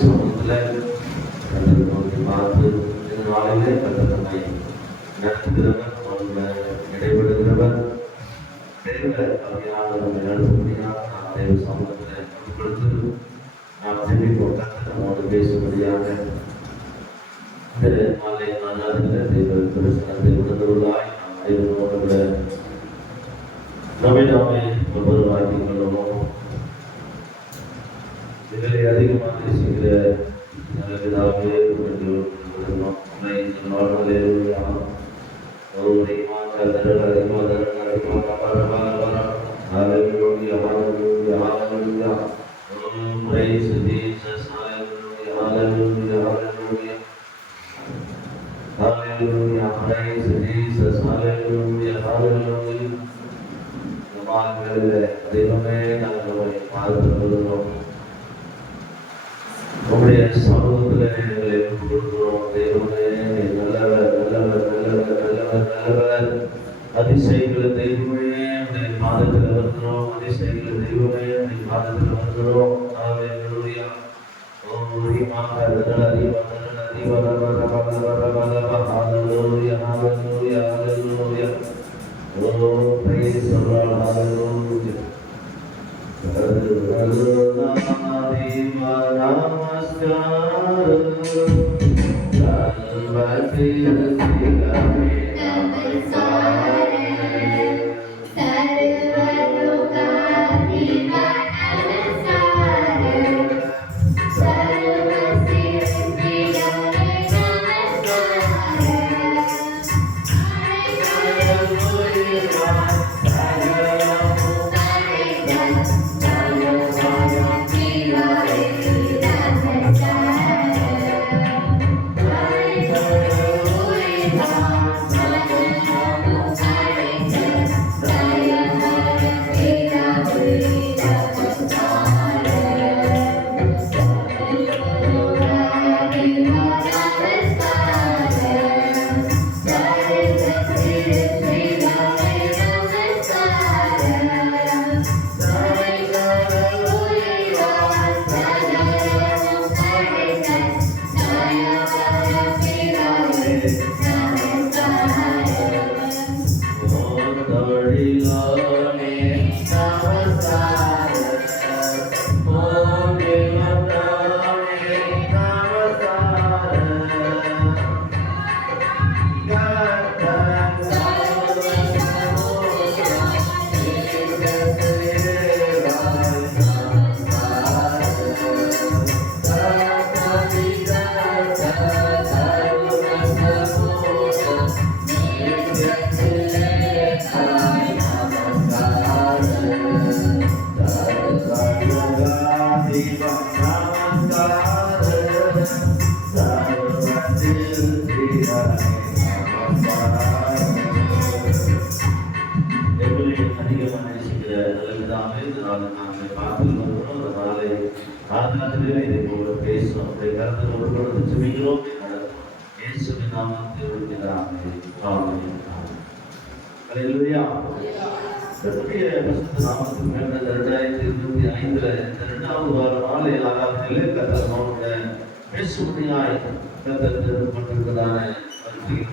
சமூகத்தில் கத்தர் நோக்கி பார்த்து இந்த நாளிலே கத்தர் நம்மை நடத்துகிறவர், அவர்களை இடைபெறுகிறவர், அவையான நம்மை நடத்தும்படியாக நாம் தேவ சமூகத்தில் கொடுத்து நாம் ஜெபிப்போம். கத்தர் நம்மோடு பேசும்படியாக இந்த மாலை நாளில் தெய்வ பிரசனத்தை உணர்ந்தவர்களாய் நாம் அனைவரோடு கூட நாமே ஒவ்வொரு வாக்கியங்களும் இதிலே அதிகமாக செய்கிற நல்ல பிதாவே தெய்வமே நாங்கள் பார்க்கிறோம். உங்களுடைய சமூகத்தில் எங்களை கொடுக்கிறோம். தெய்வமே நல்லவர் நல்லவர் நல்லவர் நல்லவர் நல்லவர். அதிசயங்களை தெய்வமே உடைய பாதத்தில் வருகிறோம். அதிசயங்களை தெய்வமே உடைய பாதத்தில் வருகிறோம். ஹல்லேலூயா.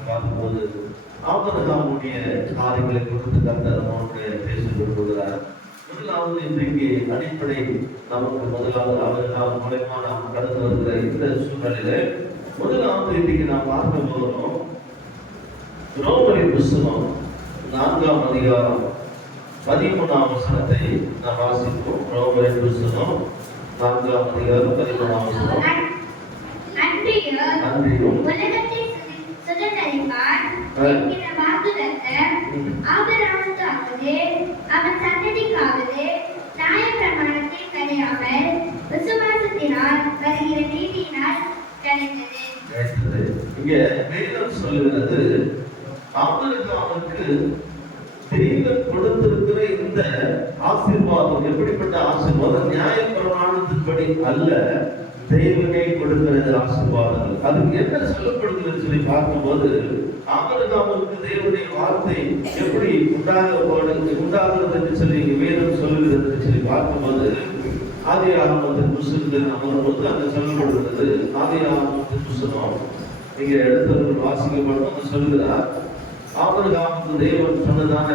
பார்க்கும்போது ஆபரகாமுடைய காரியங்களை குறித்து கர்த்தர் பேசிக் கொண்டிருக்கிறார். முதலாவது இன்றைக்கு அடிப்படை நமக்கு முதலாவது ஆபரகாம் மூலமா நாம் கடந்து வருகிற இந்த சூழ்நிலையில முதலாவது இன்றைக்கு நாம் பார்க்க போகிறோம். ரோமரின் புஸ்தகம் 4ஆம் அதிகாரம் 13ஆம் வசனத்தை நாம் வாசிப்போம். ரோமரின் புஸ்தகம் 4ஆம் அதிகாரம் 13ஆம் வசனம். அன்றியும் உலகத்தை சுதந்தரிப்பார் என்கிற வாக்குத்தத்தம் ஆபிரகாமுக்காகவே அவன் சந்ததிக்காகவே நியாயப்பிரமாணத்தை கிடையாமல் விசுவாசத்தினால் வருகிற நீதியினால் கிடைத்தது. இங்க வேதம் சொல்லுகிறது, ஆபிரகாமுக்கு தெய்வம் கொடுத்திருக்கிற இந்த ஆசீர்வாதம் எப்படிப்பட்ட ஆசீர்வாதம்? நியாயப்பிரமாணத்தின்படி அல்ல, தெய்வமே கொடுக்கிறது ஆசீர்வாதங்கள். அதுக்கு என்ன சொல்லப்படுகிறது சொல்லி பார்க்கும்போது, ஆபிரகாமுக்கு தேவனுடைய வார்த்தை எப்படி உண்டாகிறது என்று சொல்லி வேதம் சொல்லுகிறது சொல்லி பார்க்கும்போது, ஆதியாகமத்தின் புஸ்தகத்தில் அமரும்போது அங்க சொல்லப்படுகிறது. ஆதியாகமத்தின் புஸ்தகம் நீங்க எடுத்தவர்கள் வாசிக்கப்படும் அங்க சொல்லுகிறார், ஆபிரகாமுக்கு தேவன் சொன்னதான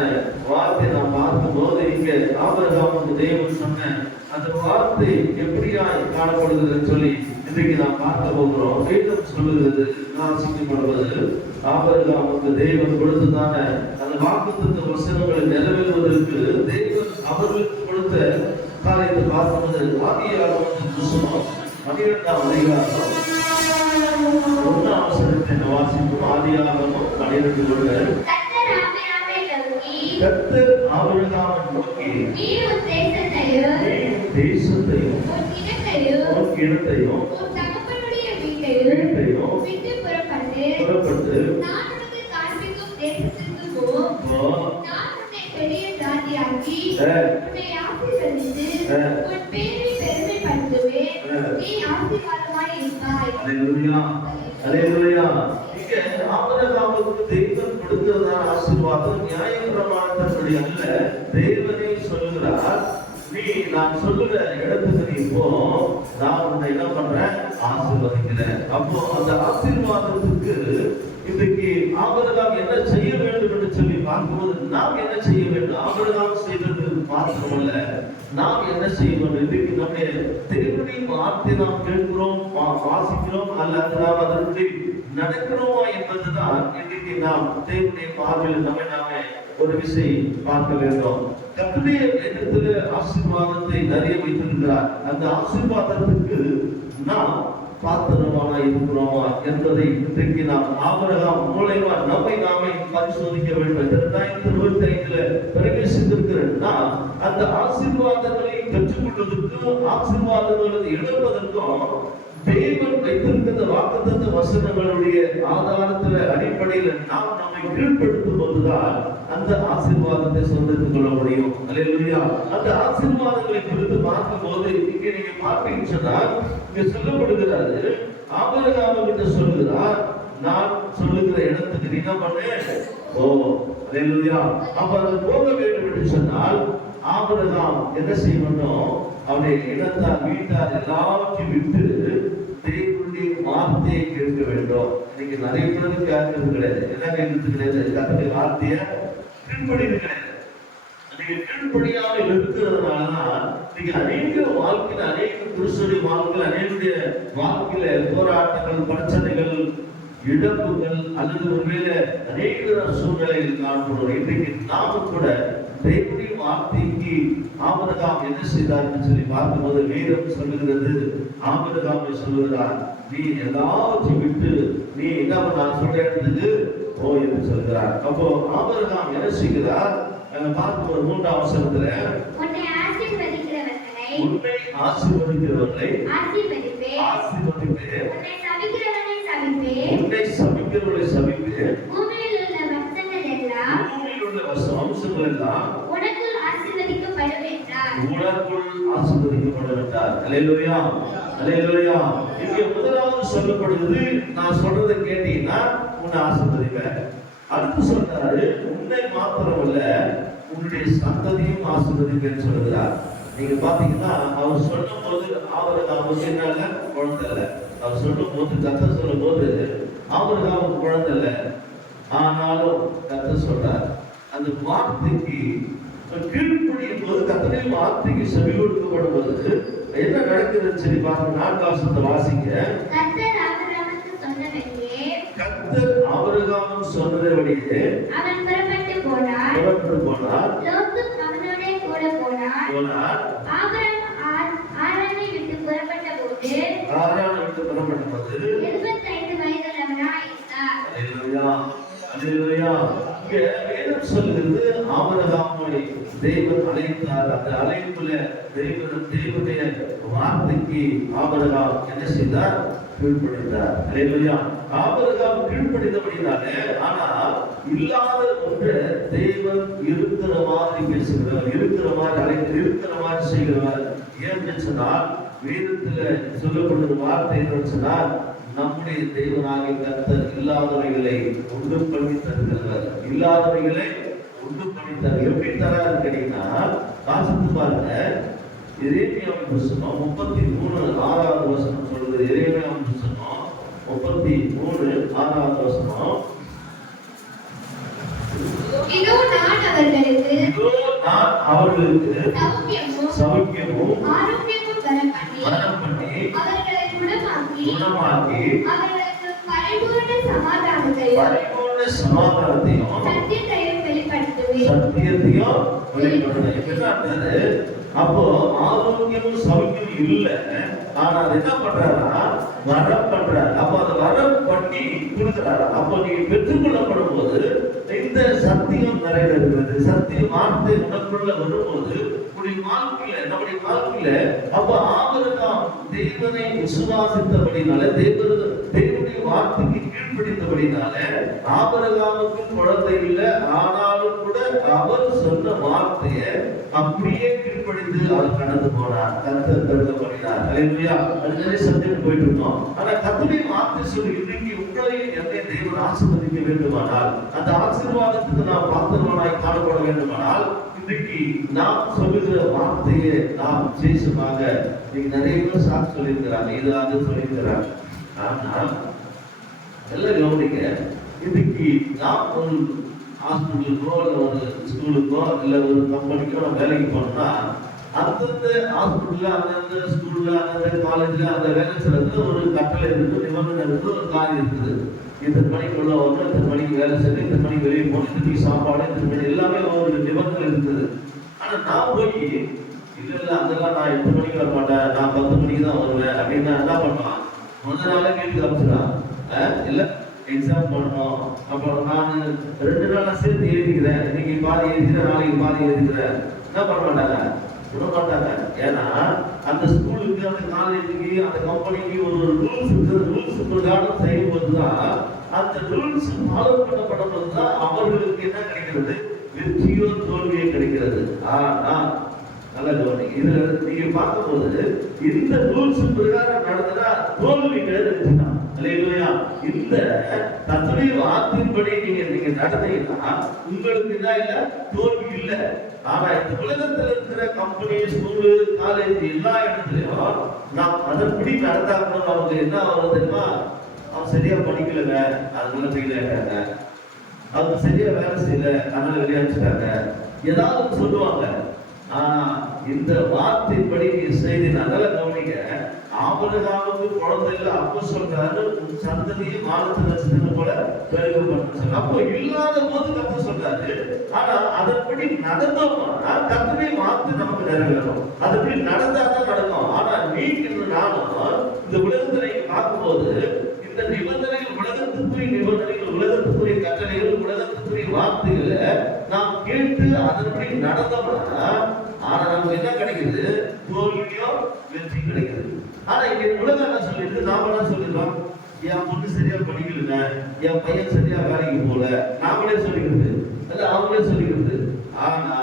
வார்த்தை நாம் பார்க்கும்போது இங்க ஆபிரகாமுக்கு தேவன் சொன்ன அந்த வார்த்தை எப்படியாய் காணப்படுகிறது சொல்லி இன்றைக்கு நாம் பார்க்க போகிறோம். வேதம் சொல்லுகிறது, வாசிக்கப்படுவது, ஆபிரகாமுக்கு தேவன் கொடுத்ததான அந்த வாக்குத்தத்த வசனங்களை நிறைவேறுவதற்கு தேவன் அவர்களுக்கு கொடுத்த காரியத்தை பார்க்கும்போது ஆதியாகமத்தின் புஸ்தகம் 12ஆம் அதிகாரம் 1ஆம் வசனத்தை வாசிக்கும். ஆதியாகமம் 12:1. கர்த்தர் ஆபிரகாமை நோக்கி, நீ உன் தேசத்தையும் உன் இனத்தையும் உன் தகப்பனுடைய வீட்டையும் விட்டு புறப்பட்டு நான் உனக்கு காண்பிக்கும் தேசத்திற்கு போ. நான் உன்னை பெரிய ஜாதியாக்கி உன்னை ஆசீர்வதித்து உன் பேரை பெருமைப்படுத்துவேன். நீ ஆசீர்வாதமாய் இருப்பாய். அல்லேலூயா, அல்லேலூயா. இங்க ஆபிரகாமுக்கு தேவன் கொடுத்ததான ஆசீர்வாதம் நியாயப்பிரமாணத்தின்படி அல்ல. தேவனே சொல்லுகிறார், நீ நான் சொல்லுற இடத்துக்கு நீ போ, நான் உன்னை என்ன பண்றேன், ஆசீர்வதிக்கிறேன். அப்போ அந்த ஆசீர்வாதத்துக்கு இன்றைக்கு ஆபிரகாம் என்ன செய்ய வேண்டும் என்று சொல்லி பார்க்கும்போது நாம் என்ன செய்ய வேண்டும்? ஆபிரகாம் செய்தது மாத்திரமல்ல, நாம் என்ன செய்ய வேண்டும்? இன்றைக்கு நம்முடைய தேவனுடைய வார்த்தை நாம் கேட்கிறோம், வாசிக்கிறோம், அல்லது நாம் அதற்கு நடக்கிறோமா என்பதுதான் இன்றைக்கு நாம் தேவனுடைய பார்வையில் நம்மை நாமே ஒரு விஷயம் பார்க்க வேண்டும். கர்த்தருடைய வேதத்திலே ஆசீர்வாதத்தை நிறைய வைத்திருக்கிறார். அந்த ஆசீர்வாதத்துக்கு நாம் பாத்திரமான இருக்கிறோமா என்பதை இன்றைக்கு நாம் ஆபிரகாம் மூலமா நம்மை நாமே பரிசோதிக்க வேண்டும். 2025 பிரவேசித்திருக்கிறோம்னா அந்த ஆசீர்வாதங்களை பெற்றுக்கொள்வதற்கும் ஆசீர்வாதங்களை இழப்பதற்கும் தேவன் வைத்திருக்கிற வாக்குத்தத்த வசனங்களுடைய ஆதாரத்துல அடிப்படையில் நாம் நம்மை கீழ்ப்படுத்தும் போதுதான் அந்த ஆசீர்வாதத்தை சொந்தத்துக் கொள்ள முடியும். அல்லேலூயா. அந்த ஆசீர்வாதங்களை குறித்து பார்க்கும் போது இங்க நீங்க பார்ப்பீங்கன்னு சொன்னால் இங்க சொல்லப்படுகிறது, ஆபிரகாம் கிட்ட சொல்லுகிறார், நான் சொல்லுகிற இடத்துக்கு நீ என்ன பண்ணு, ஓ. அல்லேலூயா. அப்ப அது போக வேண்டும் என்று சொன்னால் ஆபிரகாம் என்ன செய்யணும்? அவருடைய இனத்தார், வீட்டார் எல்லாவற்றையும் விட்டு தேவனுடைய வார்த்தையை கேட்க வேண்டும். இன்னைக்கு நிறைய பேருக்கு கேட்கறது கிடையாது. என்ன கேட்கறது கிடையாது? கர்த்தருடைய வார்த்தையை கீழ்ப்படிவது கிடையாது. நீங்க கீழ்ப்படியாமல் இருக்கிறதுனாலதான் நீங்க அநேக வாழ்க்கையில, அநேக புருஷனுடைய வாழ்க்கையில, அநேக வாழ்க்கையில போராட்டங்கள், பிரச்சனைகள், இழப்புகள் அல்லது ஒருவேளை அநேக சூழ்நிலைகள் காணப்படுவோம். இன்றைக்கு நாம கூட தேவனுடைய வார்த்தைக்கு ஆபிரகாம் என்ன செய்தார்னு சொல்லி பார்க்கும்போது வேதம் சொல்லுகிறது, ஆபிரகாமை சொல்லுகிறார், நீ எல்லாவற்றையும் விட்டு நீ என்ன நான் சொல்ற இடத்துக்கு போ என்று சொல்கிறார். அப்போ ஆபிரகாம் என்ன செய்கிறார்? பார்க்கும்போது 3ஆம் வசனத்துல, உன்னை ஆசீர்வதிக்கிறவர்களை ஆசீர்வதிப்பேன், உன்னை சபிக்கிறவர்களை சபிப்பேன், பூமியில் உள்ள வம்சங்கள் எல்லாம் உனக்குள் ஆசீர்வதிக்கப்படும் என்றார். அல்லேலூயா, அல்லேலூயா. இங்கே முதலாவது சொல்லப்படுகிறது, நான் சொல்றதை கேட்டீங்கன்னா உன்னை ஆசீர்வதிப்பேன். அடுத்து சொல்றாரு, உன்னை மாத்திரமல்ல உன்னுடைய சந்ததியும் ஆசீர்வதிப்பேன்னு சொல்லுகிறார். நீங்க பாத்தீங்கன்னா அவர் சொல்லும் போது அவருக்கு என்ன குழந்தை இல்லை. அவர் சொல்லும் போது கர்த்தர் சொல்லும் போது அவருக்கு குழந்தை இல்லை. ஆனாலும் கர்த்தர் சொல்றார், அந்த வார்த்தைக்கு கீழ்ப்படியும் போது, கர்த்தருடைய வார்த்தைக்கு செவி கொடுக்கப்படும் போது என்ன நடக்குதுன்னு சொல்லி பாருங்க. 4ஆம் வசனத்தை வாசிங்க. கர்த்தர் ஆபிரகாம் சொன்னபடியே அவன் புறப்பட்டு போனார். லோத்து அவனோட கூட போனார். ஆபிரகாம் ஆரானை விட்டு புறப்பட்ட போது 75 வயதுள்ளவனாய் இருந்தார். அல்லேலூயா, அல்லேலூயா. இங்க வேதம் சொல்லுகிறது, ஆபிரகாமை தேவன் அழைத்தார். அந்த அழைப்புல தேவனுடைய வார்த்தைக்கு ஆபிரகாம் என்ன செய்தார்? கீழ்ப்படிந்தார். அல்லேலூயா. ஆபிரகாம் கீழ்ப்படிந்தபடினாலே, ஆனா இல்லாத ஒன்றை தேவன் இருக்கிற மாதிரி பேசுகிறவர், இருக்கிற மாதிரி அழைத்து, இருக்கிற மாதிரி செய்கிறவர். ஏன்னு சொன்னால் வேதத்துல சொல்லப்படுகிற வார்த்தை என்று சொன்னால், நம்முடைய தேவனாகிய கர்த்தர் இல்லாதவைகளை உண்டு பண்ணி தருகிறவர். இல்லாதவைகளை உண்டு பண்ணி தரு. எப்படி தராரு கேட்டீங்கன்னா, வாசித்து பாருங்க. எரேமியாவின் புத்தகம் 33:6 வசனம் சொல்லுது. எரேமியாவின் புத்தகம் 33:6 வசனம். இதோ நான் அவர்களுக்கு சௌக்கியமும் ஆரோக்கியமும் வரப்பண்ணி அவர்களை குணமாக்கி அவர்களுக்கு பரிபூர்ண சமாதானத்தையும் சத்தியத்தையும் வெளிப்படுத்துவேன். அப்போ ஆரோக்கியமும் சௌக்கியமும் இல்லை, ஆனா அது என்ன பண்றாரா, வர பண்றாரு. அப்போ அதை வர பண்ணி கொடுக்கிறாரு. அப்போ நீங்க பெற்றுக்கொள்ளப்படும் போது இந்த சத்தியம் நிறைவேறுகிறது. சத்திய வார்த்தை உனக்குள்ள வரும்போது நம்முடைய வாழ்க்கையில அப்ப ஆபிரகாம் தேவனை விசுவாசித்தபடினால, தேவனுடைய வார்த்தைக்கு கீழ்ப்படித்தபடினால ஆபிரகாமுக்கு குழந்தை இல்லை, ஆனாலும் கூட அவர் சொன்ன வார்த்தையை அப்படியே கீழ்ப்படிந்து அவர் கடந்து போனார். கர்த்தர் கருதப்படினார். அல்லேலூயா. அதுவே சத்தியம் போயிட்டு இருக்கோம். ஆனா கர்த்தருடைய வார்த்தை சொல்லி இன்னைக்கு உங்களை என்னை தேவன் ஆசீர்வதிக்க வேண்டுமானால், அந்த ஆசீர்வாதத்துக்கு நாம் பாத்திரமாய் காணப்பட வேண்டுமானால், இன்னைக்கு நாம் சொல்லுகிற வார்த்தையை நாம் விசேஷமாக இன்னைக்கு நிறைய பேர் சாட்சி சொல்லியிருக்கிறாங்க, இதாக சொல்லியிருக்கிறாங்க. ஆனால் எல்லாம் கவனிங்க, இன்னைக்கு நாம் ஒரு ஹாஸ்பிட்டலுக்கோ இல்லை ஒரு ஸ்கூலுக்கோ இல்லை ஒரு கம்பெனிக்கோ நம்ம வேலைக்கு போனோம்னா, அந்தந்த ஹாஸ்பிட்டல்ல, அந்தந்த ஸ்கூல்ல, அந்தந்த காலேஜ்ல அந்த வேலை செய்யறது ஒரு கட்டளை இருக்குது, நிபந்தனை இருக்குது, ஒரு காரியம் இருக்குது. இத்தனை மணிக்குள்ள வரணும், இத்தனை மணிக்கு வேலை செய்யணும், இத்தனை மணிக்கு வெளியே போகணும், இத்தனை சாப்பாடு, இத்தனை மணி எல்லாமே ஒரு நிபந்தனை இருக்குது. ஆனா நான் போய் இல்ல அதெல்லாம் நான் 8 மணிக்கு வர மாட்டேன், நான் 10 மணிக்கு தான் வருவேன் அப்படின்னா என்ன பண்ணுவான்? முதல் நாளே வீட்டுக்கு அனுப்பிச்சிடான். இல்ல எக்ஸாம் பண்ணணும், அப்புறம் நான் 2 நாளா சேர்த்து எழுதிக்கிறேன், இன்னைக்கு பாதி எழுதிக்கிறேன், நாளைக்கு பாதி எழுதிக்கிறேன், என்ன பண்ண மாட்டாங்க? விட மாட்டாங்க. ஏன்னா அந்த ஸ்கூலுக்கு, அந்த காலேஜுக்கு, அந்த கம்பெனிக்கு ஒரு ரூல்ஸ் இருக்குது. ரூல்ஸ் பிரகாரம் செய்யும் போதுதான், அந்த ரூல்ஸ் ஃபாலோ பண்ணப்படும் போதுதான் அவர்களுக்கு என்ன கிடைக்கிறது? வெற்றியோ தோல்வியோ கிடைக்கிறது. ஆனா நல்ல கவனிங்க, இதுல நீங்க பார்க்கும்போது இந்த ரூல்ஸ் பிரகாரம் நடந்தா தோல்வி கிடையாது. அல்லேலூயா. இந்த கர்த்தருடைய வார்த்தையின்படி நீங்க நடந்தீங்கன்னா உங்களுக்கு என்ன இல்ல, தோல்வி இல்ல. ஆனா இந்த உலகத்துல இருக்கிற கம்பெனி, ஸ்கூலு, காலேஜ் எல்லா இடத்துலயும் நாம் அதன்படி நடந்தா கூட அவங்க என்ன ஆகுது தெரியுமா? அவன் சரியா படிக்கலங்க, அதனால செய்யலாங்க, அவங்க சரியா வேலை செய்யல, அதனால வெளியாச்சுட்டாங்க, ஏதாவது சொல்லுவாங்க. ஆனா இந்த வார்த்தைப்படி செய்தி நல்ல கவனிக்க, ஆபிரகாமுக்கு குழந்தை இல்லை, அப்போ சொல்றாரு சந்ததியை வானத்து நட்சத்திரம் போல பெருகப்படும். அப்போ இல்லாத போது கர்த்தர் சொல்றாரு. ஆனா அதன்படி நடந்தோம்னா கர்த்தருடைய வார்த்தை நமக்கு நிறைவேறும். அதன்படி நடந்தாதான் நடக்கும். ஆனா நீங்க நானும் இந்த உலகத்துல நீங்க பார்க்கும்போது இந்த நிபந்தனைகள், உலகத்துக்குரிய நிபந்தனைகள், உலகத்துக்குரிய கட்டளைகள், உலகத்துக்குரிய வார்த்தைகளை நாம் கேட்டு அதன்படி நடந்தோம்னா, ஆனா நமக்கு என்ன கிடைக்குது? தோல்வியோ வெற்றி கிடைக்குது. ஆனா இங்க உலகம் என்ன சொல்லிட்டு, நாம என்ன சொல்லிடுறோம்? என் பொண்ணு சரியா படிக்கல, என் பையன் சரியா வேலைக்கு போல, நாமளே சொல்லிக்கிறது, அது அவங்களே சொல்லிக்கிறது. ஆனா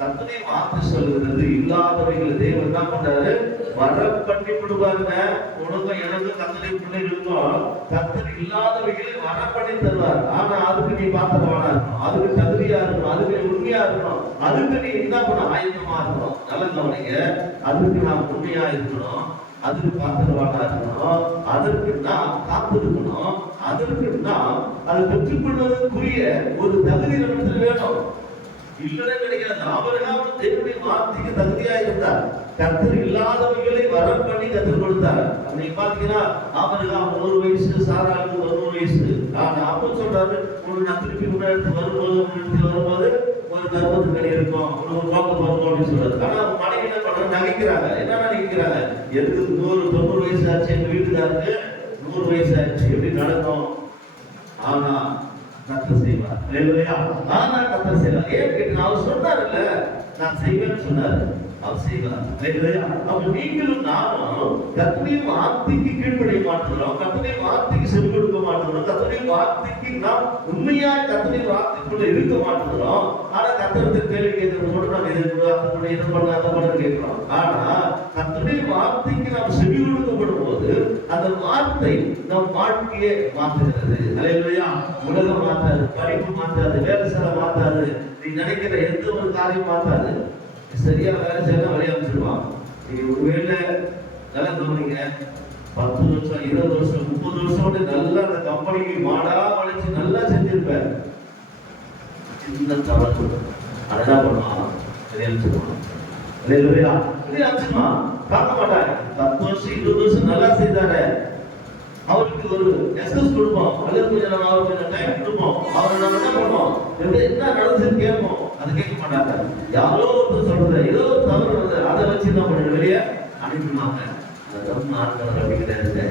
கர்த்தருடைய வார்த்தை சொல்லுகிறது, இல்லாதவைகளை தேவன் என்ன பண்றாரு? வர பண்ணி விடுவாருங்க. உனக்கும் எனக்கும் கர்த்தருடைய பிள்ளைகளுக்கும் கர்த்தர் இல்லாதவைகளை வர பண்ணி தருவார். ஆனா அதுக்கு நீ பாத்திரவானா இருக்கணும், அதுக்கு தகுதியா இருக்கணும், அதுக்கு உண்மையா இருக்கணும், அதுக்கு நீ என்ன பண்ண ஆயத்தமா இருக்கணும். நல்ல கவனிங்க, அதுக்கு நான் உண்மையா இருக்கணும், அதுக்கு பாத்திரவானா இருக்கணும், அதற்கு நான் காத்திருக்கணும், அதற்கு நான் அதை பெற்றுக்கொள்வதற்குரிய ஒரு தகுதி நமக்கு வேணும். இல்லவே கிடைக்காது. ஆபிரகாம் தேவனுடைய வார்த்தைக்கு தகுதியா இருந்தார். கர்த்தர் இல்லாதவைகளை வர பண்ணி கற்றுக் கொடுத்தார். நீங்க பாத்தீங்கன்னா ஆபிரகாம் 100 வயசு, சாராளுக்கு 90 வயசு. ஆனா அப்போ சொல்றாரு, நான் திருப்பி முன்னாடி வரும்போது ஒரு கர்ப்பத்து கனி இருக்கும், ஒரு நோக்கம் வரும் அப்படின்னு சொல்றாரு. ஆனா மனைவி என்ன பண்றாங்க? நகைக்கிறாங்க. என்ன நினைக்கிறாங்க? எதுக்கு 90 வயசு ஆச்சு, எங்க வீட்டுக்காருக்கு 100 வயசு ஆச்சு, எப்படி நடக்கும்? ஆனா கர்த்தர் செய்வார். அல்லேலூயா. ஆனா கர்த்தர் செய்வார். ஏன் கேட்டா அவர் சொன்னார்ல, நான் செய்வேன்னு சொன்னாரு, அவர் செய்வார். அல்லேலூயா. அப்ப நீங்களும் நானும் கர்த்தருடைய வார்த்தைக்கு கீழ்ப்படிய மாட்டோம், கர்த்தருடைய வார்த்தைக்கு செவி கொடுக்க மாட்டோம், கர்த்தருடைய வார்த்தைக்கு நாம் உண்மையா கர்த்தருடைய வார்த்தைக்குள்ள இருக்க மாட்டோம். ஆனா கர்த்தருக்கு கேள்வி கேட்கறது கூட நாம் இதை பண்ண அதை பண்ண கேட்கிறோம். ஆனா கர்த்தருடைய வார்த்தைக்கு நாம் செவி கொடுக்கப்படும் போது அந்த வார்த்தை நம் வாழ்க்கையை மாற்றுகிறது. அல்லேலூயா. உலகம் மாற்றாது, படிப்பு மாற்றாது, வேலை செய்ய மாற்றாது, நீ நினைக்கிற எந்த ஒரு காரியம் மாற்றாது. சரியா வேலை செய்யலாம், வெளியே அமைச்சிருவான். நீங்க ஒருவேளை நல்லா கவனிங்க, 10 வருஷம் 20 வருஷம் 30 வருஷம் நல்லா அந்த கம்பெனிக்கு மாடா வளைச்சு நல்லா செஞ்சிருப்பேன். சின்ன தவறு அதை என்ன பண்ணுவான், தெரியாச்சுமா பார்க்க மாட்டாங்க. 10 வருஷம் 20 வருஷம் நல்லா செய்தாரு, அவருக்கு ஒரு எக்ஸஸ் கொடுப்போம், அல்லது கொஞ்சம் நம்ம அவருக்கு கொஞ்சம் டைம் கொடுப்போம், அவரை நம்ம என்ன பண்ணுவோம், என்ன நடந்துச்சுன்னு கேட்போம். அது கேட்க மாட்டாங்க. யாரோ ஒருத்தர் சொல்றது, ஏதோ ஒரு தவறு வருது, அதை வச்சு என்ன பண்ணுங்க, வெளியே அனுப்பிடுவாங்க. அதுதான் நாட்கள் அப்படி கிடையாது.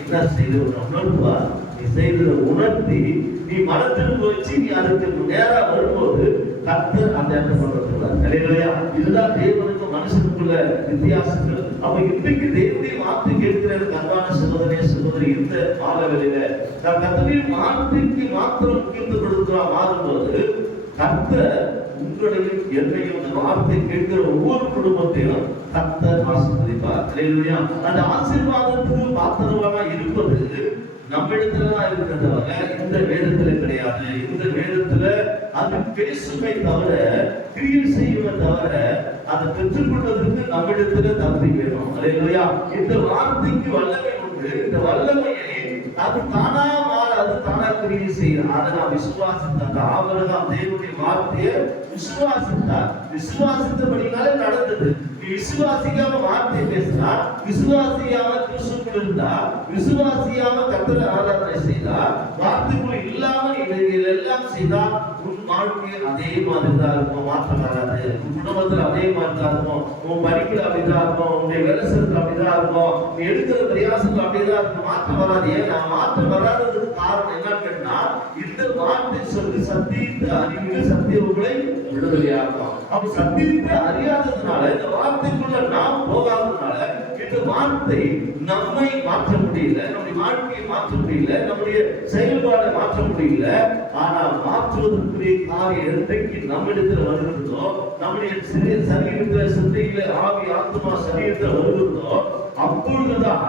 என்ன செய்து உணர்வா, நீ செய்ததை உணர்த்தி நீ மனத்திற்கு வச்சு நீ அதுக்கு நேரா வரும்போது கர்த்தர் அந்த இடத்தை பண்றாங்க. இதுதான் தேவனுக்கு மனுஷனுக்குள்ள வித்தியாசங்கள். அப்ப இன்றைக்கு தேவனுடைய வார்த்தை கேட்கிறது கர்வான சகோதரிய சகோதரி, இந்த மாலவெளியில நான் கர்த்தருடைய வார்த்தைக்கு மாத்திரம் முக்கியத்துவம் கொடுக்கிறோம். மாறும்போது கர்த்தர் உங்களையும் என்னையும் அந்த வார்த்தை கேட்கிற ஒவ்வொரு குடும்பத்தையும் கர்த்தர் ஆசீர்வதிப்பார். அந்த ஆசீர்வாதத்துக்கு பாத்திரமா இருப்பது நம்மிடத்துலதான் இருக்கிறத இந்த வேதத்துல கிடையாது. இந்த வேதத்துல அது பேசுமை தவிர கிரியை செய்யுமே தவிர அதை பெற்றுக்கொள்வதற்கு நம்மிடத்துல தகுதி வேணும். அல்லேலூயா. இந்த வார்த்தைக்கு வல்லமை உண்டு. இந்த வல்லமையை அது தானா அது தானா கிரியை செய்யும். அதை நான் விசுவாசித்தேன். ஆபிரகாம் தேவனுடைய வார்த்தையை விசுவாசித்தார். விசுவாசித்தபடினாலே நடந்தது. விசுவாசிக்காம வார்த்தை பேசினா, விசுவாசியாம கிறிஸ்துக்குள் இருந்தா, விசுவாசியாம கர்த்தரை ஆராதனை செய்தா, வார்த்தைக்குள் இல்லாம இவைகள் எல்லாம் செய்தா உன் வாழ்க்கை அதே மாதிரி தான் இருக்கும். மாற்றம் வராது. உன் குடும்பத்துல அதே மாதிரி தான் இருக்கும். உன் படிப்புல அப்படிதான் இருக்கும். உன்னுடைய வேலைசத்துல அப்படிதான் இருக்கும். நீ எடுக்கிற பிரயாசத்துல அப்படிதான் இருக்கும். மாற்றம் வராது. ஏன்னா மாற்றம் வராததுக்கு காரணம் என்னன்னு கேட்டா, இந்த வார்த்தை சொல்லி சத்தியத்தை அறிவிக்க சத்திய உங்களை விடுதலையாகும். அப்ப சத்தியத்தை அறியாததுனால, இந்த வார்த்தைக்குள்ள நாம் போகாததுனால இந்த வார்த்தை நம்மை மாற்ற முடியல, நம்முடைய வாழ்க்கையை மாற்ற முடியல, நம்முடைய செயல்பாடை மாற்ற முடியல. ஆனால் மாற்றுவதற்குரிய காரியம் என்றைக்கு நம்மிடத்தில் வருகிறதோ, நம்முடைய சரீரத்தில் சிந்தையில ஆவி ஆத்மா சரீரத்தில் வருகிறதோ, அப்பொழுதுதான்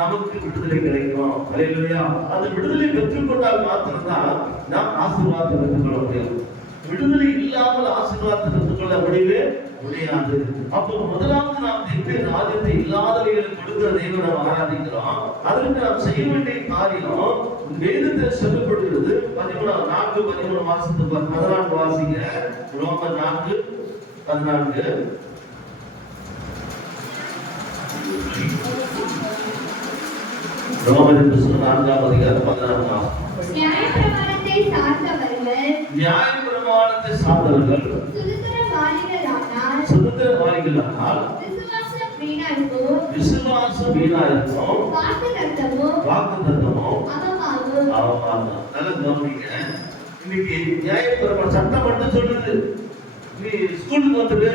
நமக்கு விடுதலை கிடைக்கும். அல்லேலூயா. அந்த விடுதலை பெற்றுக்கொண்டால் மாத்திரம்தான் நாம் ஆசீர்வாதத்தை பெற்றுக்கொள்ள முடியும். விடுதலை இல்லாமல் ஆசீர்வாதத்தை பெற்றுக்கொள்ள முடியவே முடியாது. அப்போ முதலாவது நாம் எப்படி ராஜ்யத்தை இல்லாதவைகளுக்கு கொடுக்கிற தேவனை நாம் ஆராதிக்கிறோம். அதற்கு நாம் செய்ய வேண்டிய காரியம் வேதத்தில் சொல்லப்படுகிறது. 13 மாசத்துக்கு 14 வாசிங்க. ரோமர் 4:14. ரோமர் 4:14. நியாயப்பிரமாணத்தை சார்ந்தவர்கள் சுதந்திரவாளிகளானால் விசுவாசம் வீணா இருக்கும், வாக்குத்தத்தமும் அவமானம். நல்ல கவனிங்க. இன்னைக்கு நியாயப்பிரமாண சட்டம் மட்டும் சொல்லுது, நீ ஸ்கூலுக்கு வந்துட்டு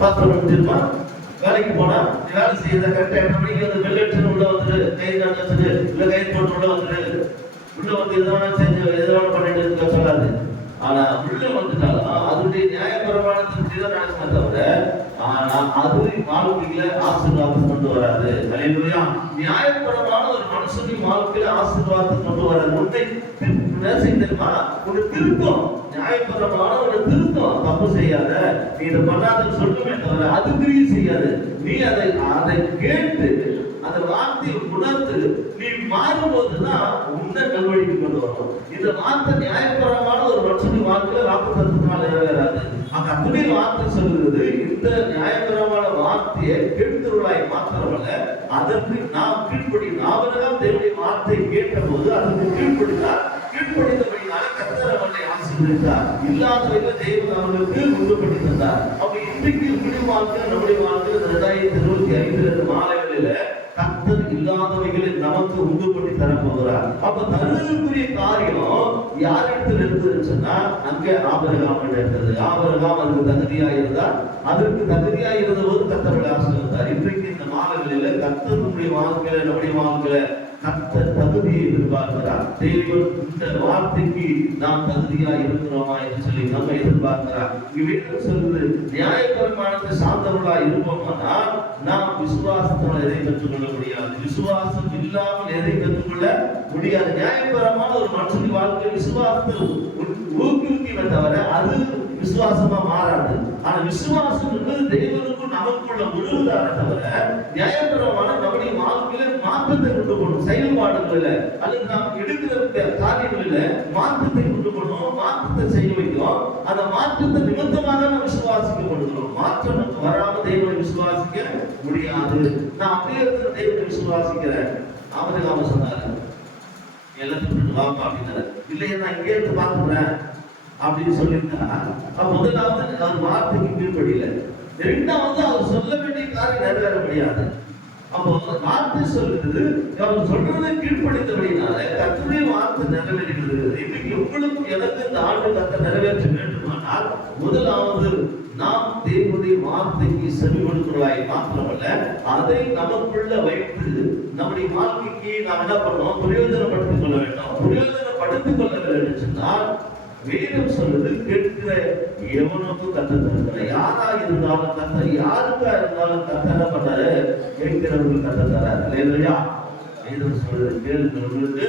பாத்திரம் தெரியுமா, வேலைக்கு போனா நீ வேலை செய்யறத கரெக்டா 8 மணிக்கு வந்து வெள்ளட்டு உள்ள வந்துரு, கை காட்டு வச்சுட்டு இல்ல கை போட்டு உள்ள வந்துரு, உள்ள வந்து எதவான செஞ்சு எதவான பண்ணிட்டு இருக்க சொல்லாது. ஆனா உள்ள வந்துட்டாலும் அதனுடைய நியாயப்பிரமாணத்தின் தான் நடக்குமே தவிர, ஆனா அது வாழ்க்கையில ஆசீர்வாதத்தை கொண்டு வராது. அல்லேலூயா. நியாயப்பிரமாண ஒரு மனுஷனுடைய வாழ்க்கையில ஆசீர்வாதத்தை கொண்டு வராது. உன்னை தெரியுமா, உன்னை திருத்தம். நியாயப்பிரமாண உன்னை திருத்தம். தப்பு செய்யாத, நீ இதை பண்ணாதன்னு சொல்லுமே தவிர அது கிரியை செய்யாது. நீ அதை கேட்டு அந்த வார்த்தையை உணர்ந்து நீ மாறும்போதுதான் உன்னை நல்வழிக்கு கொண்டு வரும். இந்த வார்த்தை நியாயப்பிரமான ஒரு மனுஷனுடைய வாழ்க்கையில வாக்குத்தத்தத்தினால நிறைவேறாது. அந்த அத்துணை வார்த்தை சொல்லுகிறது, இந்த நியாயப்பிரமான வார்த்தையை கேட்கிறவர்களாய் மாத்திரமல்ல, அதற்கு நாம் கீழ்ப்படியும். ஆபிரகாம் தேவனுடைய வார்த்தை கேட்ட போது அதற்கு கீழ்ப்படினார். கீழ்ப்படிந்தபடினால கர்த்தர் அவனை ஆசீர்வதித்தார். இல்லாதவர்கள் தேவன் அவர்களுக்கு உண்டு பண்ணி தந்தார். அப்ப இன்றைக்கு நம்முடைய வாழ்க்கையில் 2025 மாலைகளில கர்த்தர் இல்லாதவைகளை நமக்கு உண்டு பண்ணி தரப்போகிறார். அப்ப தருவதற்குரிய காரியம் யாரிடத்தில் இருந்ததுன்னு சொன்னா, அங்கே ஆபிரகாம் இருந்தது. ஆபிரகாம் அதுக்கு தகுதியா இருந்தார். அதற்கு தகுதியா இருந்தபோது கர்த்தர் ஆசீர்வதித்தார். இன்றைக்கு இந்த மாதங்களில கர்த்தருடைய வாழ்க்கையில நம்முடைய வாழ்க்கையில கர்த்தர் தகுதியை எதிர்பார்க்கிறார். தேவன் இந்த வார்த்தைக்கு நாம் தகுதியா இருக்கிறோமா என்று சொல்லி நம்ம எதிர்பார்க்கிறார். வேதம் சொல்லுது, நியாயப்பிரமாணத்தை சார்ந்தவர்களா இருப்போம்னா நாம் விசுவாசத்தால் எதை பெற்றுக்கொள்ள முடியாது. விசுவாசம் இல்லாமல் எதை பெற்றுக்கொள்ள முடியாது. நியாயப்பிரமான ஒரு மனுஷனுடைய வாழ்க்கை விசுவாசத்தை ஊக்குவிக்குமே தவிர அது விசுவாசமா மாறாது. ஆனா விசுவாசம் என்பது தேவனுக்கும் நமக்குள்ள உறவுதான தவிர நியாயப்பிரமாணம் நம்முடைய வாழ்க்கையில மாற்றத்தை கொண்டு போகணும். செயல்பாடுகளில் அல்லது நாம் எடுக்கிற காரியங்களில மாற்றத்தை கொண்டு போகணும், மாற்றத்தை செய்ய வைக்கும். அந்த மாற்றத்தை நிமித்தமாக நாம் விசுவாசிக்கப்படுகிறோம். மாற்றம் நமக்கு வராம தேவனை விசுவாசிக்க முடியாது. நான் அப்படியே இருக்கிற தேவனை விசுவாசிக்கிறேன். அவருக்கு சொன்னாரு எல்லாத்துக்கும் வாப்பா அப்படின்னாரு. இல்லையா நான் இங்கே இருந்து பார்த்துக்கிறேன் அப்படின்னு சொல்லியிருந்தா முதலாவது அவர் வார்த்தைக்கு கீழ்படியில, இரண்டாவது அவர் சொல்ல வேண்டிய காரியம் நிறைவேற முடியாது. அப்போ வார்த்தை சொல்லுது, அவர் சொல்றதை கீழ்படித்தபடினால கர்த்தருடைய வார்த்தை நிறைவேறுகிறது. இன்னைக்கு உங்களுக்கு எனக்கு இந்த ஆண்டு கர்த்தர் நிறைவேற்ற வேண்டுமானால் முதலாவது நாம் தேவனுடைய வார்த்தைக்கு செவிமடுக்கிறவர்களாய் மாத்திரமல்ல, அதை நமக்குள்ள வைத்து நம்முடைய வாழ்க்கைக்கு நாம் என்ன பண்ணணும், பிரயோஜனப்படுத்திக் கொள்ள வேண்டும். பிரயோஜனப்படுத்திக் கொள்ளவில்லை என்று சொன்னால் வேதம் சொல்றது கேட்கிற எவனுக்கும் கத்த தருகிற யாரா இருந்தாலும் கத்த, யாருக்கா இருந்தாலும் கத்த என்ன பண்ணாரு, கேட்கிறவர்கள் கத்த தராரு இல்லையா? வேதம் சொல்றது கேட்கிறவர்களுக்கு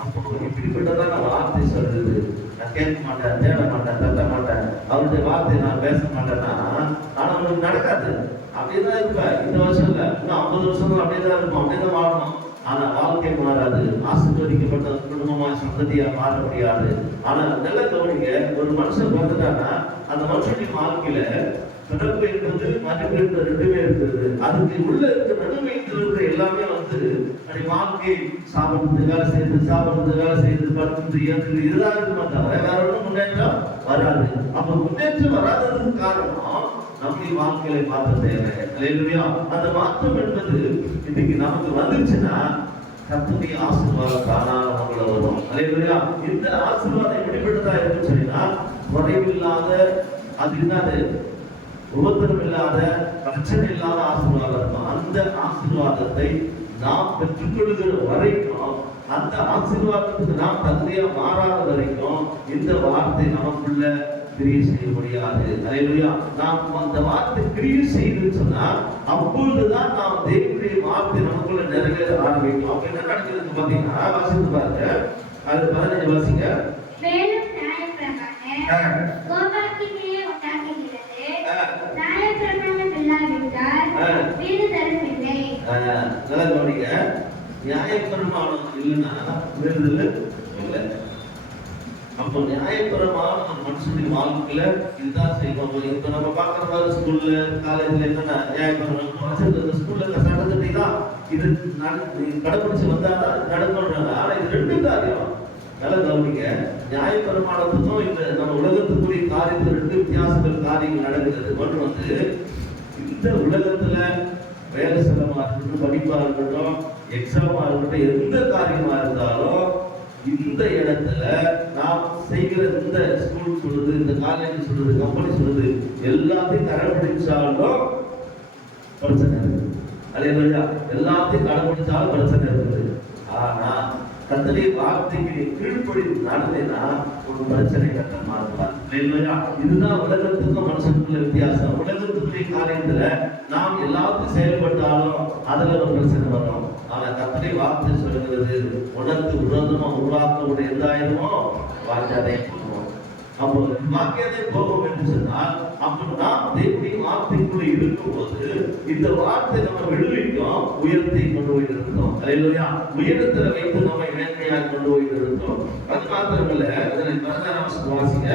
அப்போ இப்படிப்பட்டதான் வார்த்தை சொல்றது. நான் கேட்க மாட்டேன், தேட மாட்டேன், தட்ட மாட்டேன், அவருடைய வார்த்தையை நான் பேச மாட்டேன்னா ஆனா அவங்களுக்கு நடக்காது. அப்படியேதான் இருப்ப. இந்த வருஷம் இல்ல, இன்னும் 50 வருஷம் அப்படியேதான் இருக்கும், அப்படியேதான் வாழணும். ஆனா வாழ்க்கை மாறாது. ஆசீர்வதிக்கப்பட்ட குடும்பமா சந்ததியா மாற முடியாது. ஆனா நல்ல கவனிங்க, ஒரு மனுஷன் பிறந்துட்டான்னா அந்த மனுஷனுடைய வாழ்க்கையில பிறப்பு என்பது மதிப்பு என்பது ரெண்டுமே இருக்குது. அதுக்கு உள்ள இருக்க நடுமையில் இருக்கிற எல்லாமே அப்படி வாழ்க்கை சாப்பிடுறது வேலை செய்து, சாப்பிடுறது வேலை செய்து, படுத்துறது ஏற்றது இதெல்லாம் இருக்குமா தவிர வேற ஒன்றும் முன்னேற்றம் வராது. அப்ப முன்னேற்றம் வராததுக்கு காரணம் நம்முடைய வாழ்க்கையை மாற்ற தேவை இல்லையா? அந்த மாற்றம் என்பது இன்னைக்கு நமக்கு வந்துருச்சுன்னா கர்த்தருடைய ஆசீர்வாதம் தானாக நம்மள வரும் இல்லையா? இந்த ஆசீர்வாதம் எப்படிப்பட்டதா இருக்குன்னு சொன்னா குறைவில்லாத, அது இல்லாத உபத்திரம் இல்லாத, பிரச்சனை இல்லாத ஆசீர்வாதம் இருக்கும். அந்த ஆசீர்வாதத்தை நாம் பெற்றுக்கொள்கிற வரைக்கும், அந்த ஆசீர்வாதத்துக்கு நாம் தந்தையா மாறாத வரைக்கும் இந்த வார்த்தை நமக்குள்ள கிரியை செய்ய முடியாது. அல்லேலூயா. நாம் அந்த வார்த்தை கிரியை செய்து சொன்னா அப்பொழுதுதான் நாம் தேவனுடைய வார்த்தை நமக்குள்ள நிறைவேற ஆரம்பிக்கும். அப்ப என்ன நடக்குதுன்னு பாத்தீங்கன்னா வாசித்து பாருங்க. அது 15 வாசிங்க. வேதம் நியாயப்பிரமாணம் கோபாக்கினியை உண்டாக்குகிறது. நியாயப்பிரமாணம் இல்லாவிட்டால் வீடு தரவில்லை. நல்லா கவனிங்க. நியாயப்பிரமாணம் இல்லைன்னா விடுதலை இல்லை. அப்போ நியாயப்பிரமாணம் ஒரு மனுஷனுடைய வாழ்க்கையில இதுதான் செய்வோம். இப்ப நம்ம பாக்குற மாதிரி ஸ்கூல்ல காலேஜ்ல என்னன்னா நியாயப்பிரமாணம் ஸ்கூல்ல சட்டத்தை தான் இது கடைபிடிச்சு வந்தாதான் நடக்கணும். ஆனா இது ரெண்டு காரியம் நல்லா கவனிங்க. நியாயப்பிரமாணத்துக்கும் இந்த நம்ம உலகத்துக்குரிய காரியத்துல ரெண்டு வித்தியாசங்கள் காரியங்கள் நடக்கிறது. ஒன்று இந்த உலகத்துல வேலை செலவா இருக்கட்டும், படிப்பா இருக்கட்டும், எக்ஸாமா இருக்கட்டும், எந்த காரியமா இருந்தாலும் இந்த இடத்துல நாம் செய்கிற இந்த ஸ்கூல் சொல்றது, இந்த காலேஜ் சொல்றது, கம்பெனி சொல்றது எல்லாத்தையும் கடைபிடிச்சாலும் பிரச்சனை இருக்குது. அல்லேலூயா. எல்லாத்தையும் கடைபிடிச்சாலும் பிரச்சனை இருக்குது. ஆனா கர்த்தருடைய வார்த்தைக்கு கீழ்ப்படி நடந்தேன்னா ஒரு பிரச்சனை கர்த்தர் மாறுவார். அல்லேலூயா. இதுதான் உலகத்துக்கும் மனுஷனுக்குள்ள வித்தியாசம். உலகத்துக்குரிய காரியத்துல நாம் எல்லாத்தையும் செயல்பட்டாலும் அதுல ஒரு பிரச்சனை வரும். ஆனா கர்த்தருடைய வார்த்தை சொல்லுகிறது, உனக்கு விரோதமா உருவாக்கக்கூடிய எந்த ஆயுதமோ வாக்கியாதே போகும். அப்போ வாக்கியாதே போகும் என்று சொன்னால் அப்போ நாம் தேவனுடைய வார்த்தைக்குள்ள இருக்கும்போது இந்த வார்த்தை நம்ம விடுவிக்கும், உயரத்தை கொண்டு போய் நிறுத்தும். அல்லேலூயா. உயரத்துல வைத்து நம்மை மேன்மையாக கொண்டு போய் நிறுத்தும். அது மாத்திரமல்ல, அதனை 16 வாசிங்க.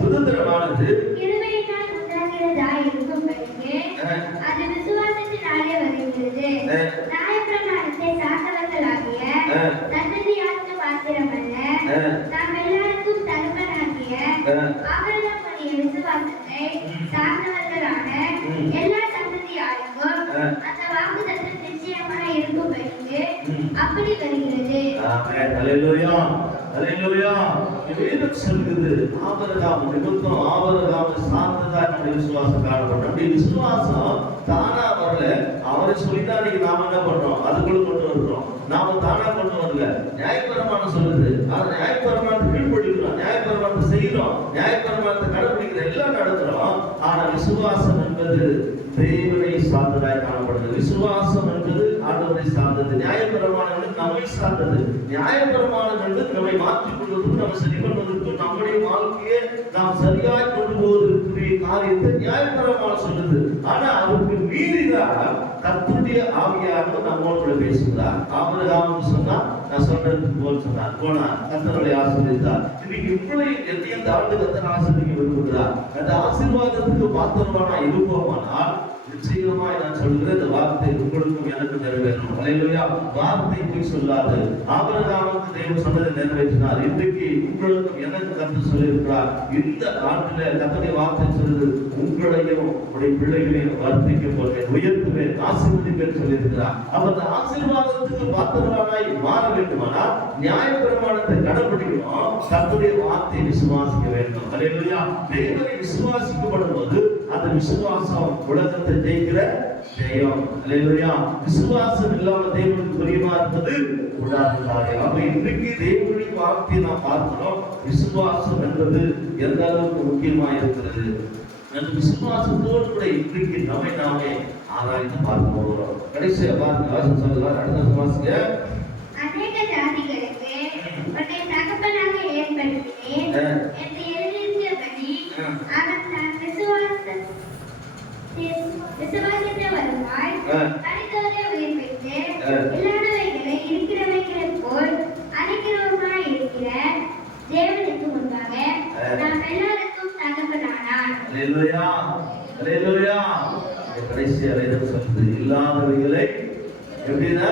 சுதந்திரமானது கிருபையினால் உண்டாகிறதாய் இருக்கும்படிக்கு அது விசுவாசத்தினாலே வருகிறது. நியாயப்பிரமாணத்தை சார்ந்தவர்களாகிய சந்ததியாருக்கு மாத்திரமல்ல, நாம் எல்லாருக்கும் தகப்பனாகிய ஆபிரகாமுடைய விசுவாசத்தை சார்ந்தவர்களான எல்லா சந்ததியாருக்கும் அந்த வாக்குத்தத்தம் நிச்சயமாய் இருக்கும்படிக்கு அப்படி வருகிறது. ஆமென். அல்லேலூயா. அல்லேலூயா. வேதம் சொல்லுது, ஆபிரகாம் நிமித்தம் ஆபிரகாமை சார்ந்ததா நம்முடைய விசுவாசம் காணப்படும். நம்முடைய விசுவாசம் தானா வரல, அவரை சொல்லிதான் நீங்க நாம என்ன பண்றோம், அதுக்குள்ள கொண்டு வருகிறோம். நாம தானா கொண்டு வரல. நியாயப்பிரமாணம் சொல்லுது, அது நியாயப்பிரமாணத்தை கீழ்படிக்கிறோம், நியாயப்பிரமாணத்தை செய்கிறோம், நியாயப்பிரமாணத்தை கடைபிடிக்கிற எல்லாம் நடத்துறோம். ஆனா விசுவாசம் என்பது தேவனை சார்ந்ததாய் காணப்படுது. விசுவாசம் என்பது ஆண்டவரை சார்ந்தது, நியாயப்பிரமாணம் என்பது நம்மை சார்ந்தது. நியாயப்பிரமாணம் என்பது நம்மை மாற்றிக் கொள்வதற்கு, நம்ம சரி பண்ணுவதற்கு, நம்முடைய வாழ்க்கையை நாம் சரியாய் கொண்டு போவதற்குரிய காரியத்தை நியாயப்பிரமாணம் சொல்லுது. ஆனா அதுக்கு மீறிதான் கர்த்தருடைய ஆவியானவர் நம்மோடு பேசுகிறார். ஆபிரகாம் சொன்னா நான் சொல்றது போல் சொன்னார், போனார், கர்த்தரை ஆசீர்வதித்தார். இன்னைக்கு இப்படி எத்தனை ஆண்டு கர்த்தர் ஆசீர்வதிக்க விரும்புகிறார். அந்த ஆசீர்வாதத்துக்கு பாத்திரமா இருப்போமானால் நிச்சயமாய் நான் சொல்கிறேன், இந்த வார்த்தை உங்களுக்கும் எனக்கு நிறைவேறும். அல்லேலூயா. வார்த்தை போய் சொல்லாது. ஆபிரகாமுக்கு தேவன் சொன்னதை நிறைவேற்றினார். இன்றைக்கு உங்களுக்கும் எனக்கு கர்த்தர் சொல்லியிருக்கிறார். இந்த நாட்டில கர்த்தருடைய வார்த்தை சொல்லுது, உங்களையும் உங்களுடைய பிள்ளைகளையும் வர்த்திக்க போகிறேன், உயர்த்துவேன், ஆசீர்வதிப்பேன் சொல்லியிருக்கிறார். அப்ப அந்த ஆசீர்வாதத்துக்கு பாத்திரமாய் மாற வேண்டுமானால் நியாயப்பிரமாணத்தை கடைபிடிக்கணும், கர்த்தருடைய வார்த்தையை விசுவாசிக்க வேண்டும். அல்லேலூயா. தேவனை விசுவாசிக்கப்படும் போது அந்த விசுவாசம் உலகத்தை ஜெயிக்கிற ஜெயம். அல்லேலூயா. விசுவாசம் இல்லாம தேவனுக்கு பிரியமா இருப்பது கூடாத காரியம். அப்ப இன்றைக்கு தேவனுடைய வார்த்தையை நாம் பார்க்கிறோம். விசுவாசம் என்பது எந்த அளவுக்கு முக்கியமா இருக்கிறது. அந்த விசுவாசத்தோடு கூட இன்றைக்கு நம்மை நாமே ஆராய்ந்து பார்க்க போகிறோம். கடைசியா பார்க்க வாசம் சொல்லுவார். அடுத்த வாசிங்க. அநேக ஜாதிகளுக்கு உன்னை தகப்பனாக ஏற்படுத்தினேன் என்று எழுதியிருக்கிறபடி அவன் தன் விசுவாசித்த வருவாய் தனித்தவரை உயிர்ப்பித்து இல்லாதவைகளை இருக்கிறவைகளைப் போல் அழைக்கிறவருமாய் இருக்கிற தேவனுக்கு முன்பாக நாம் எல்லாருக்கும் தகப்பனானார். அல்லேலூயா. அல்லேலூயா. கடைசி வேதம் சொல்லுது, இல்லாதவைகளை எப்படின்னா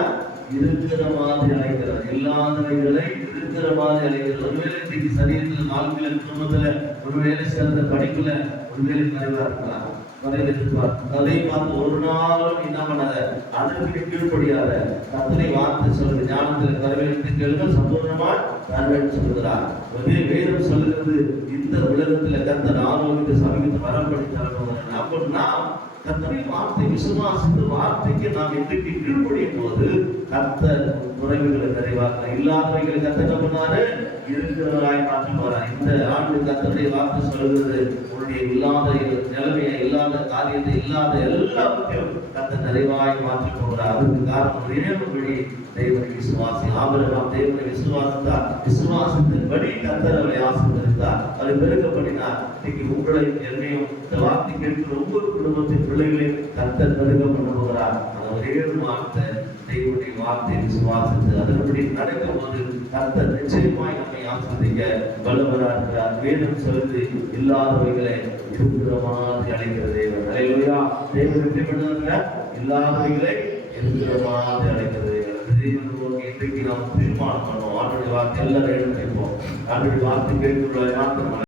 இருக்கிற மாதிரி அழைக்கிறார். இல்லாதவைகளை இருக்கிற மாதிரி அழைக்கிறார். ஒருவேளை இன்னைக்கு சரீரத்தில், வாழ்க்கையில, குடும்பத்துல, ஒருவேளை சிறந்த படிப்புல ஒருவேளை குறைவா இருக்கலாம், குறைவு இருப்பார். அதை பார்த்து ஒரு நாளும் என்ன பண்ணாத, அதற்கு கீழ்படியாத. கர்த்தரை வார்த்தை சொல்லுது, ஞானத்தில் கருவேற்று கேளுங்கள் சம்பூர்ணமா தருவேன் சொல்லுகிறார். வேதம் சொல்லுகிறது, இந்த உலகத்துல கர்த்தர் ஆரோக்கியத்தை சமீபத்தை வரப்படுத்தார். அப்படின்னா கர்த்தரை வார்த்தை விசுவாசித்து வார்த்தைக்கு நாம் இன்றைக்கு கீழ்படியும் போது கர்த்தர் குறைவுகளை நிறைவாக்க, இல்லாதவைகளை கர்த்தர் என்ன பண்ணாரு, இருக்கிறவராய் மாற்றி போறார். இந்த ஆண்டு கர்த்தருடைய வார்த்தை சொல்லுகிறது, உன்னுடைய இல்லாத நிலைமையை, இல்லாத காரியத்தை, இல்லாத எல்லாத்தையும் கர்த்தர் நிறைவாய் மாற்றி போகிறார். அதுக்கு காரணம் தேவனுடைய தேவனை விசுவாசி. ஆபிரகாம் தேவனை விசுவாசித்தார். விசுவாசத்தின்படி கர்த்தர் அவரை ஆசீர்வதித்தார், அதை பெருகப்படினார். இன்னைக்கு உங்களையும் என்னையும் இந்த வார்த்தை கேட்கிற ஒவ்வொரு குடும்பத்தின் பிள்ளைகளையும் கர்த்தர் பெருக பண்ண போகிறார். அந்த ஒரே வார்த்தை தேவனுடைய வார்த்தையை விசுவாசித்து அதன்படி நடக்கும் போது கர்த்தர் நிச்சயமாய் நம்மை ஆசீர்வதிக்க வல்லவராக இருக்கிறார். வேதம் சொல்லுது, இல்லாதவைகளை இருக்கிற மாதிரி அழைக்கிற தேவன். அல்லேலூயா. தேவன் எப்படி பண்ணுவாங்க, இல்லாதவைகளை இருக்கிற மாதிரி அழைக்கிற தேவன். இன்றைக்கு நாம் தீர்மானம் பண்ணுவோம், ஆண்டுடைய வார்த்தை எல்லாரும் எடுத்துப்போம். ஆண்டுடைய வார்த்தை கேட்கிற